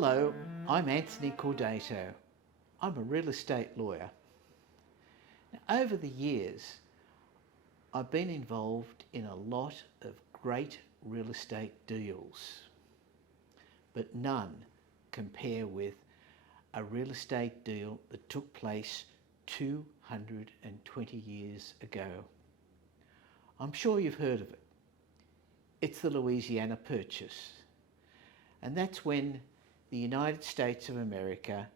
Hello, I'm Anthony Cordato. I'm a real estate lawyer. Now, over the years, I've been involved in a lot of great real estate deals, but none compare with a real estate deal that took place 220 years ago. I'm sure you've heard of it. It's the Louisiana Purchase. And that's when the United States of America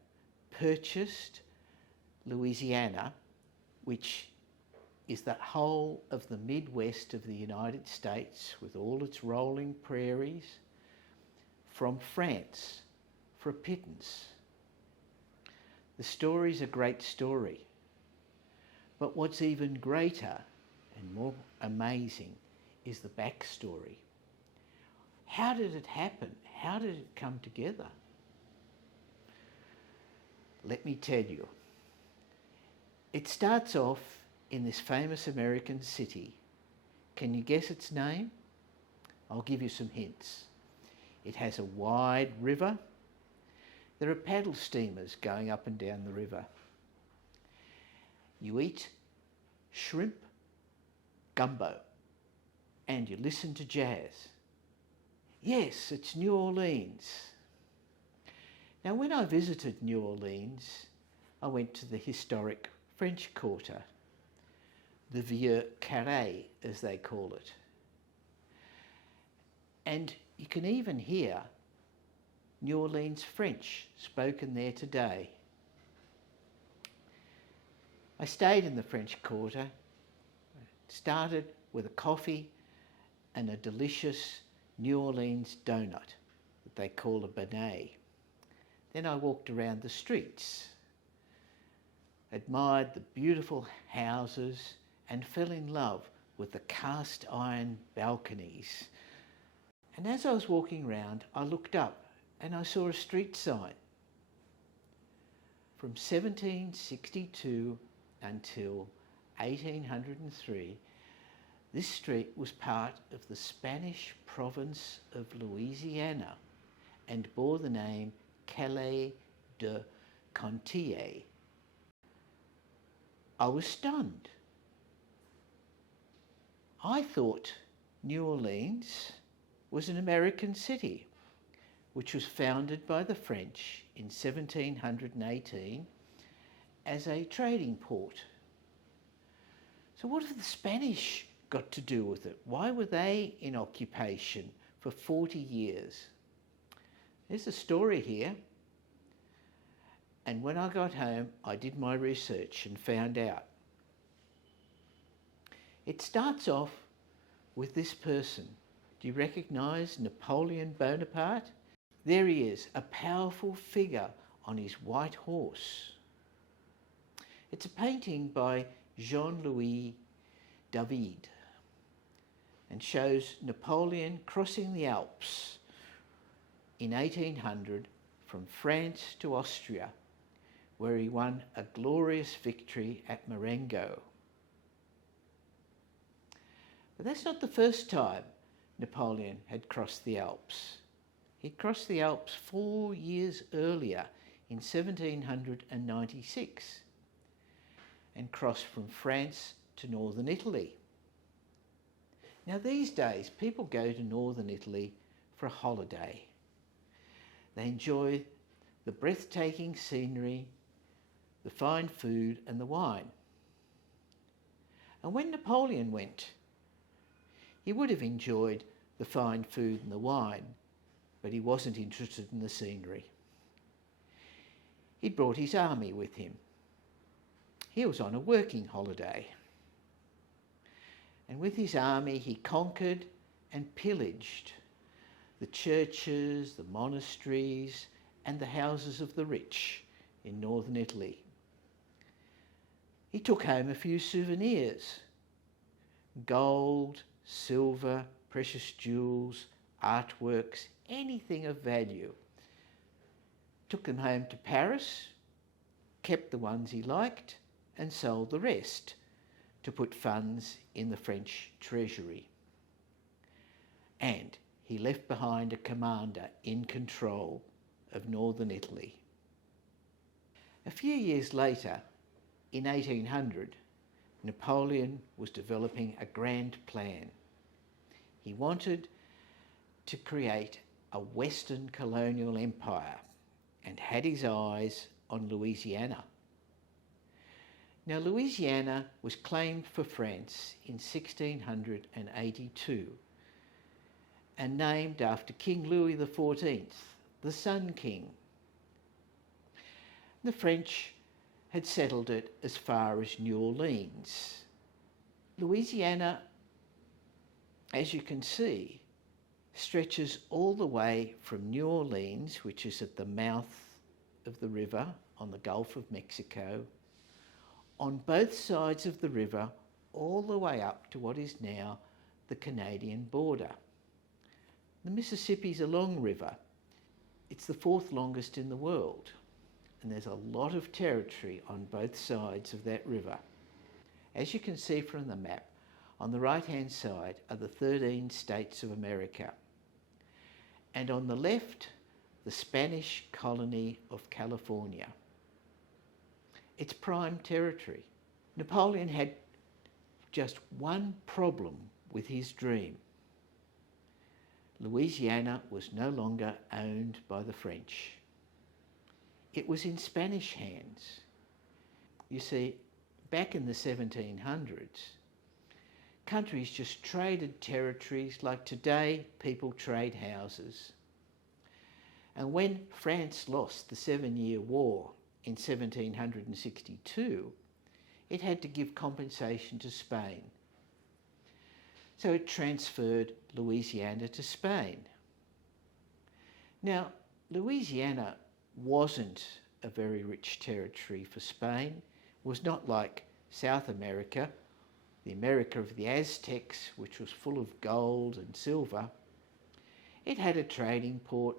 purchased Louisiana, which is the whole of the Midwest of the United States with all its rolling prairies, from France for a pittance. The story's a great story, but what's even greater and more amazing is the backstory. How did it happen? How did it come together? Let me tell you. It starts off in this famous American city. Can you guess its name? I'll give you some hints. It has a wide river. There are paddle steamers going up and down the river. You eat shrimp gumbo and you listen to jazz. Yes, it's New Orleans. Now, when I visited New Orleans, I went to the historic French Quarter, the Vieux Carré, as they call it. And you can even hear New Orleans French spoken there today. I stayed in the French Quarter, started with a coffee and a delicious New Orleans donut that they call a benet. Then I walked around the streets, admired the beautiful houses and fell in love with the cast iron balconies. And as I was walking around, I looked up and I saw a street sign. From 1762 until 1803, this street was part of the Spanish province of Louisiana and bore the name Calais de Contier. I was stunned. I thought New Orleans was an American city, which was founded by the French in 1718 as a trading port. So what have the Spanish got to do with it? Why were they in occupation for 40 years? There's a story here. And when I got home, I did my research and found out. It starts off with this person. Do you recognise Napoleon Bonaparte? There he is, a powerful figure on his white horse. It's a painting by Jean-Louis David and shows Napoleon crossing the Alps in 1800 from France to Austria, where he won a glorious victory at Marengo. But that's not the first time Napoleon had crossed the Alps. He crossed the Alps 4 years earlier in 1796 and crossed from France to northern Italy. Now these days people go to northern Italy for a holiday. They enjoy the breathtaking scenery, the fine food and the wine. And when Napoleon went, he would have enjoyed the fine food and the wine, but he wasn't interested in the scenery. He brought his army with him. He was on a working holiday. And with his army he conquered and pillaged the churches, the monasteries and the houses of the rich in northern Italy. He took home a few souvenirs: gold, silver, precious jewels, artworks, anything of value. Took them home to Paris, kept the ones he liked and sold the rest to put funds in the French treasury. And he left behind a commander in control of northern Italy. A few years later, in 1800, Napoleon was developing a grand plan. He wanted to create a Western colonial empire and had his eyes on Louisiana. Now, Louisiana was claimed for France in 1682 and named after King Louis XIV, the Sun King. The French had settled it as far as New Orleans. Louisiana, as you can see, stretches all the way from New Orleans, which is at the mouth of the river on the Gulf of Mexico, on both sides of the river, all the way up to what is now the Canadian border. The Mississippi's a long river. It's the fourth longest in the world, and there's a lot of territory on both sides of that river. As you can see from the map, on the right-hand side are the 13 states of America, and on the left, the Spanish colony of California. It's prime territory. Napoleon had just one problem with his dream. Louisiana was no longer owned by the French. It was in Spanish hands. You see, back in the 1700s, countries just traded territories like today people trade houses. And when France lost the 7-Year War in 1762, it had to give compensation to Spain. So it transferred Louisiana to Spain. Now, Louisiana wasn't a very rich territory for Spain. It was not like South America, the America of the Aztecs, which was full of gold and silver. It had a trading port,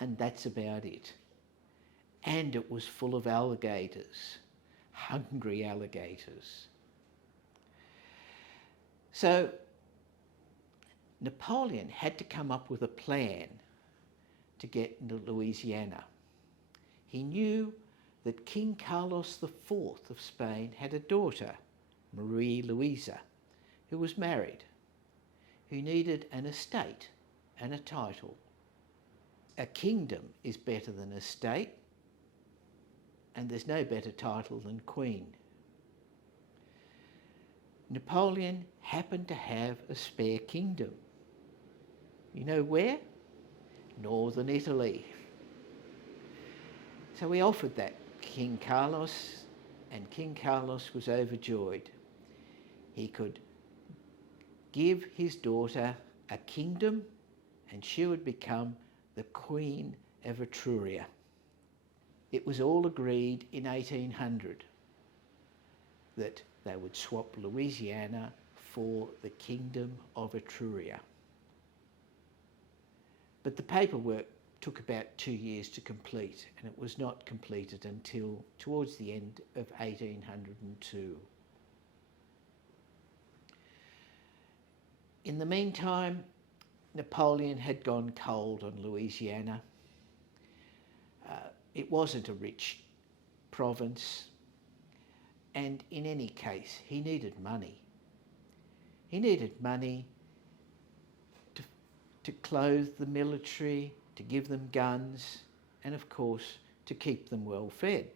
and that's about it. And it was full of alligators, hungry alligators. So Napoleon had to come up with a plan to get into Louisiana. He knew that King Carlos IV of Spain had a daughter, Marie Louisa, who was married, who needed an estate and a title. A kingdom is better than a state, and there's no better title than Queen. Napoleon happened to have a spare kingdom. You know where? Northern Italy. So he offered that King Carlos, and King Carlos was overjoyed. He could give his daughter a kingdom, and she would become the Queen of Etruria. It was all agreed in 1800 that they would swap Louisiana for the Kingdom of Etruria. But the paperwork took about 2 years to complete, and it was not completed until towards the end of 1802. In the meantime, Napoleon had gone cold on Louisiana. It wasn't a rich province, and in any case, he needed money. He needed money to clothe the military, to give them guns, and of course, to keep them well fed.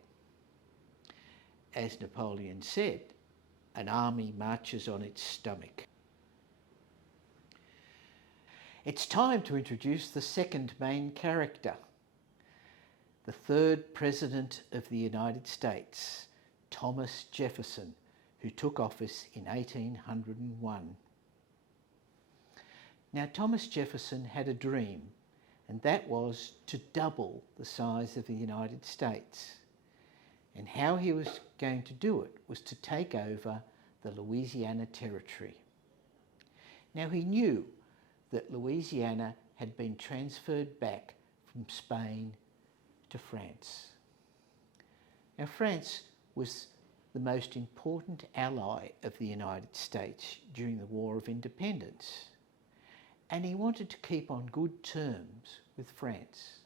As Napoleon said, an army marches on its stomach. It's time to introduce the second main character, the third President of the United States, Thomas Jefferson, who took office in 1801. Now, Thomas Jefferson had a dream, and that was to double the size of the United States. And how he was going to do it was to take over the Louisiana Territory. Now, he knew that Louisiana had been transferred back from Spain to France. Now, France was the most important ally of the United States during the War of Independence, and he wanted to keep on good terms with France.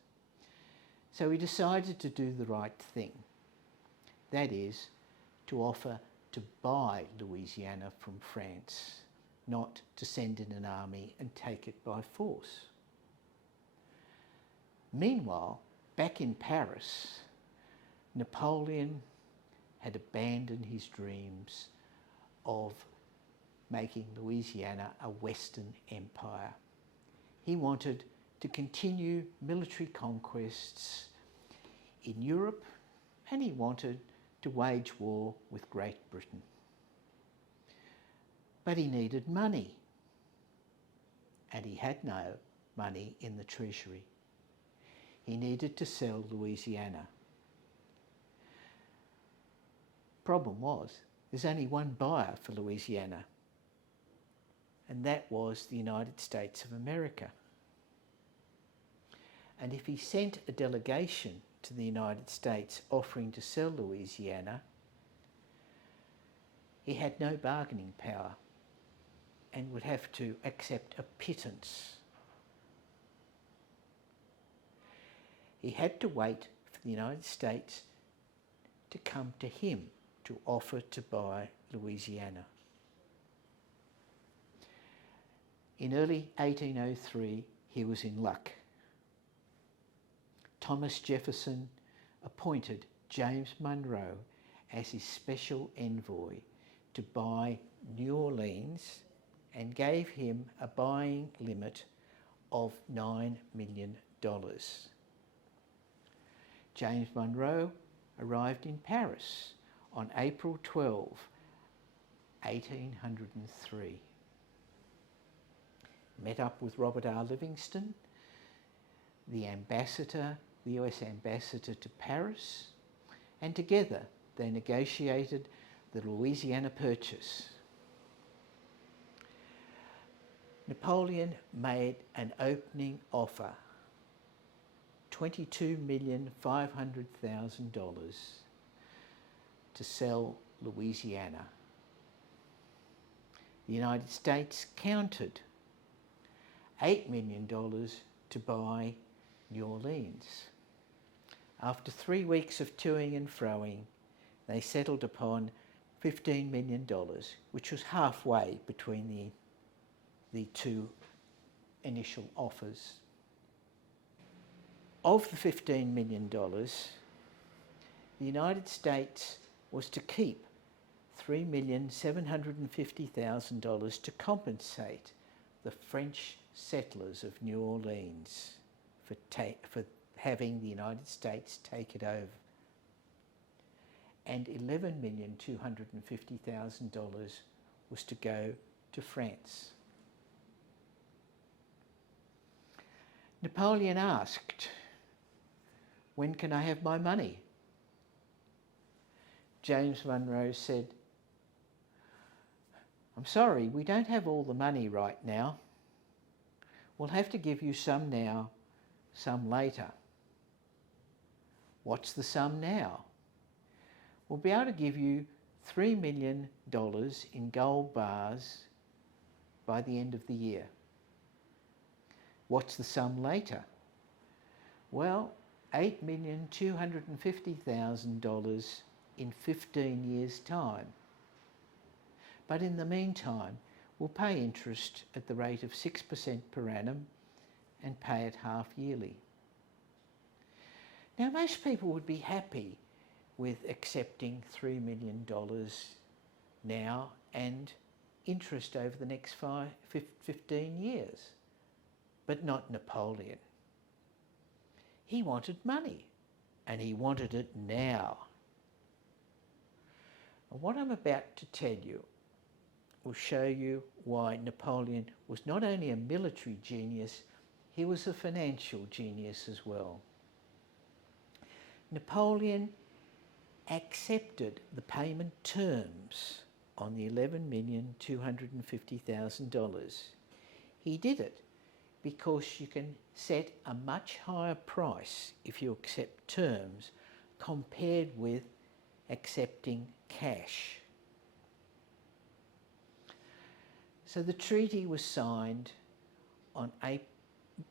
So he decided to do the right thing. That is, to offer to buy Louisiana from France, not to send in an army and take it by force. Meanwhile, back in Paris, Napoleon had abandoned his dreams of making Louisiana a Western empire. He wanted to continue military conquests in Europe, and he wanted to wage war with Great Britain. But he needed money, and he had no money in the treasury. He needed to sell Louisiana. Problem was, there's only one buyer for Louisiana, and that was the United States of America. And if he sent a delegation to the United States offering to sell Louisiana, he had no bargaining power and would have to accept a pittance. He had to wait for the United States to come to him to offer to buy Louisiana. In early 1803, he was in luck. Thomas Jefferson appointed James Monroe as his special envoy to buy New Orleans and gave him a buying limit of $9 million. James Monroe arrived in Paris on April 12, 1803. Met up with Robert R. Livingston, the US ambassador to Paris, and together they negotiated the Louisiana Purchase. Napoleon made an opening offer, $22,500,000 to sell Louisiana. The United States countered $8 million to buy New Orleans. After 3 weeks of toing and froing, they settled upon $15 million, which was halfway between the two initial offers. Of the $15 million, the United States was to keep $3,750,000 to compensate the French settlers of New Orleans for having the United States take it over, and $11,250,000 was to go to France. Napoleon asked, "When can I have my money?" James Monroe said, "I'm sorry, we don't have all the money right now. We'll have to give you some now, some later." "What's the sum now?" "We'll be able to give you $3 million in gold bars by the end of the year." "What's the sum later?" "Well, $8,250,000 in 15 years' time. But in the meantime, we'll pay interest at the rate of 6% per annum and pay it half yearly." Now, most people would be happy with accepting $3 million now and interest over the next 15 years, but not Napoleon. He wanted money, and he wanted it now. And what I'm about to tell you will show you why Napoleon was not only a military genius, he was a financial genius as well. Napoleon accepted the payment terms on the $11,250,000. He did it because you can set a much higher price if you accept terms compared with accepting cash. So the treaty was signed on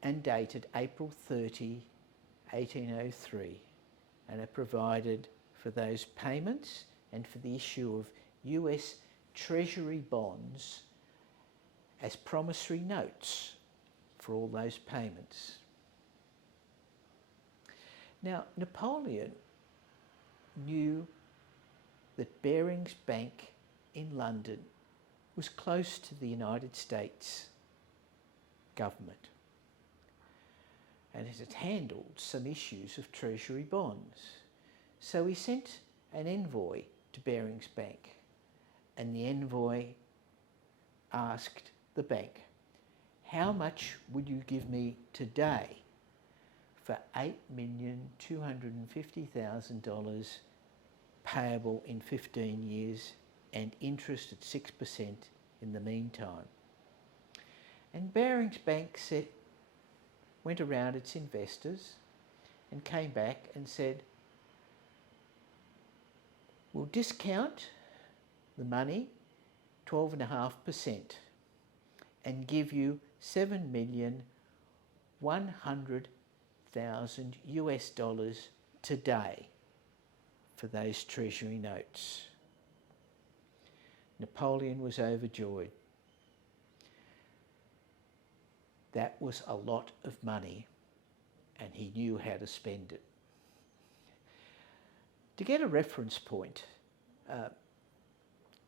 and dated April 30, 1803, and it provided for those payments and for the issue of US Treasury bonds as promissory notes for all those payments. Now, Napoleon knew that Barings Bank in London was close to the United States government, and it had handled some issues of Treasury bonds. So he sent an envoy to Barings Bank, and the envoy asked the bank, "How much would you give me today for $8,250,000 payable in 15 years and interest at 6% in the meantime?" And Barings Bank went around its investors and came back and said, "We'll discount the money 12.5% and give you $7,100,000 US today for those Treasury notes." Napoleon was overjoyed. That was a lot of money, and he knew how to spend it. To get a reference point,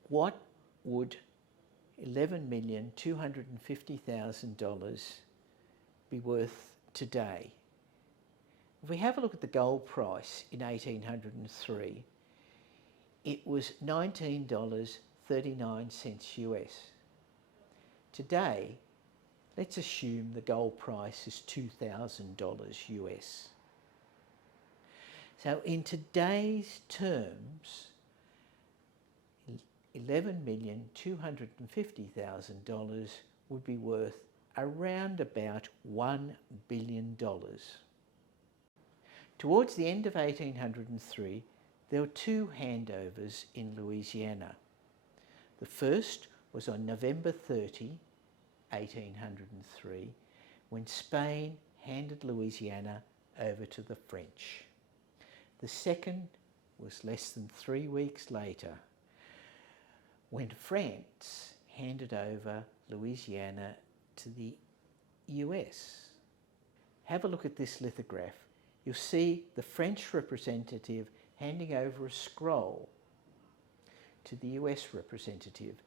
what would $11,250,000 be worth today? If we have a look at the gold price in 1803, it was $19.39 US. Today, let's assume the gold price is $2,000 US. So in today's terms, $11,250,000 would be worth around about $1 billion. Towards the end of 1803, there were two handovers in Louisiana. The first was on November 30, 1803, when Spain handed Louisiana over to the French. The second was less than 3 weeks later, when France handed over Louisiana to the US. Have a look at this lithograph. You'll see the French representative handing over a scroll to the US representative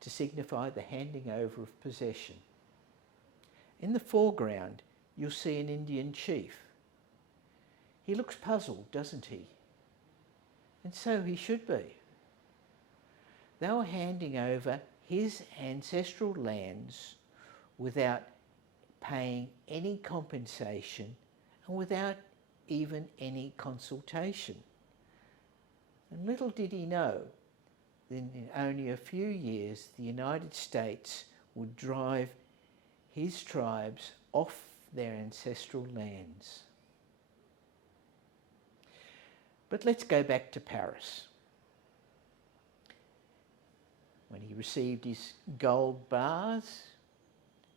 to signify the handing over of possession. In the foreground, you'll see an Indian chief. He looks puzzled, doesn't he? And so he should be. They were handing over his ancestral lands without paying any compensation and without even any consultation. And little did he know that in only a few years the United States would drive his tribes off their ancestral lands. But let's go back to Paris. When he received his gold bars,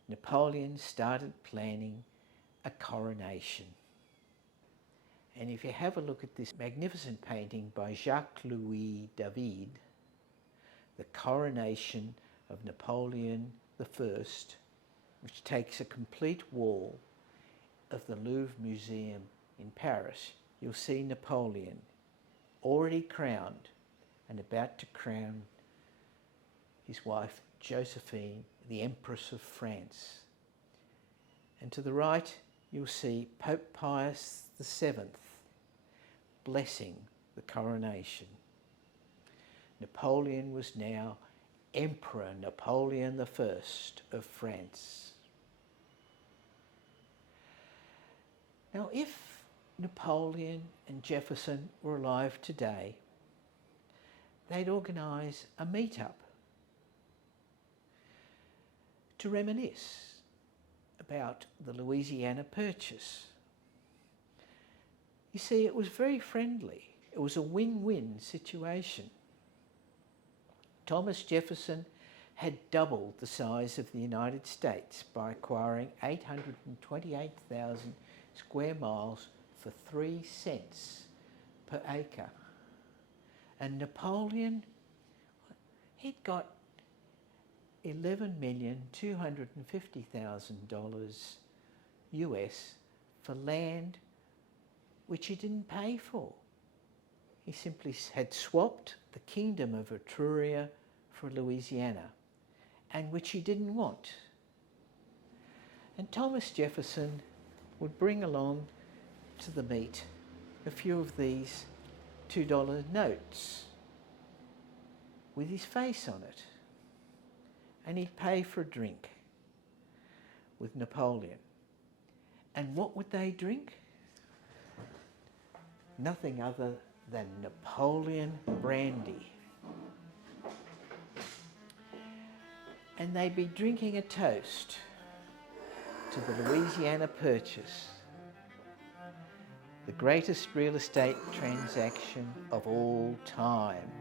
Napoleon started planning a coronation. And if you have a look at this magnificent painting by Jacques-Louis David, The Coronation of Napoleon I, which takes a complete wall of the Louvre Museum in Paris, you'll see Napoleon already crowned and about to crown his wife Josephine, the Empress of France. And to the right, you'll see Pope Pius VII blessing the coronation. Napoleon was now Emperor Napoleon I of France. Now, if Napoleon and Jefferson were alive today, they'd organise a meet-up to reminisce about the Louisiana Purchase. You see, it was very friendly. It was a win-win situation. Thomas Jefferson had doubled the size of the United States by acquiring 828,000 square miles for 3 cents per acre. And Napoleon, he'd got $11,250,000 US for land which he didn't pay for. He simply had swapped the kingdom of Etruria for Louisiana, and which he didn't want. And Thomas Jefferson would bring along to the meet a few of these $2 notes with his face on it, and he'd pay for a drink with Napoleon. And what would they drink? Nothing other than Napoleon brandy. And they'd be drinking a toast to the Louisiana Purchase, the greatest real estate transaction of all time.